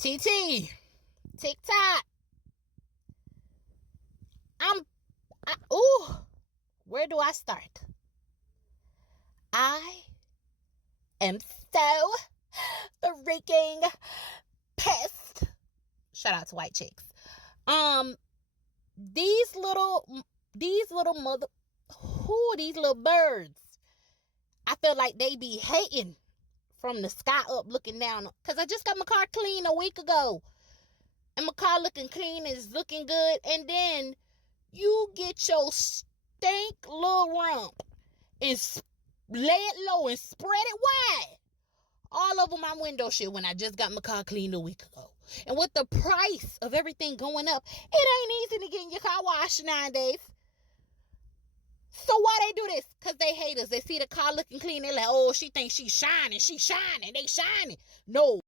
TT, TikTok. Where do I start? I am so freaking pissed. Shout out to white chicks. These little birds. I feel like they be hating from the sky up looking down. Cause I just got my car clean a week ago. And my car looking clean, is looking good. And then you get your stank little rump and lay it low and spread it wide all over my window shit when I just got my car cleaned a week ago. And with the price of everything going up, it ain't easy to get in your car washed nowadays. So why they do this? Because they hate us. They see the car looking clean. They're like, oh, she thinks she's shining. She's shining. They shining. No,